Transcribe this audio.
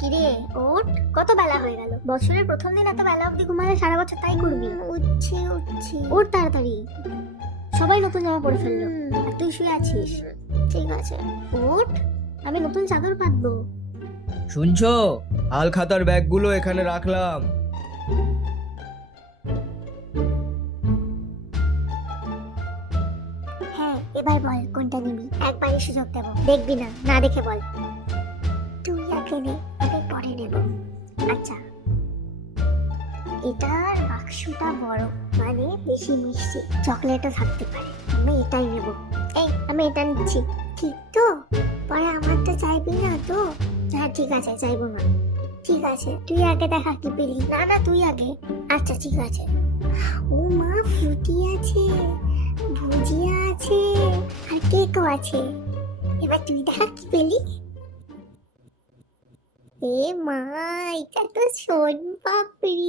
কিরে? ওঠ কত বেলা হয়ে গেল? বছরের প্রথম দিন এত বেলা অবধি ঘুমালে সারা বছর তাই করবি? উঠছি উঠছি। ওঠ তাড়াতাড়ি। সবাই নতুন জামা পরে ফেলল। আর তুই শুয়ে আছিস? ঠিক আছে। ওঠ আমি নতুন চাদর পাতবো। শুনছো? হাল খাতার ব্যাগগুলো এখানে রাখলাম। হ্যাঁ এবার বল কোনটা নিবি? একবারই সুযোগ দেব। দেখবি না না দেখে বল। তুই আগে পরে নেব। আচ্ছা। এটার বাক্সটা বড় মানে বেশি মিষ্টি, চকলেটও থাকতে পারে। আমি এটাই নেব। এই, আমি এটা নিচ্ছি। ঠিক তো? পরে আমার তো চাইবি না তো? হ্যাঁ ঠিক আছে, চাইব না। ঠিক আছে, তুই আগে দেখা কি পেলি? না না, তুই আগে। আচ্ছা ঠিক আছে। ও মা, ফ্রুটি আছে, ভুজিয়া আছে, আর কেকও আছে। এবার তুই দেখা কি পেলি? এ মা এটা তো সোন পাপড়ি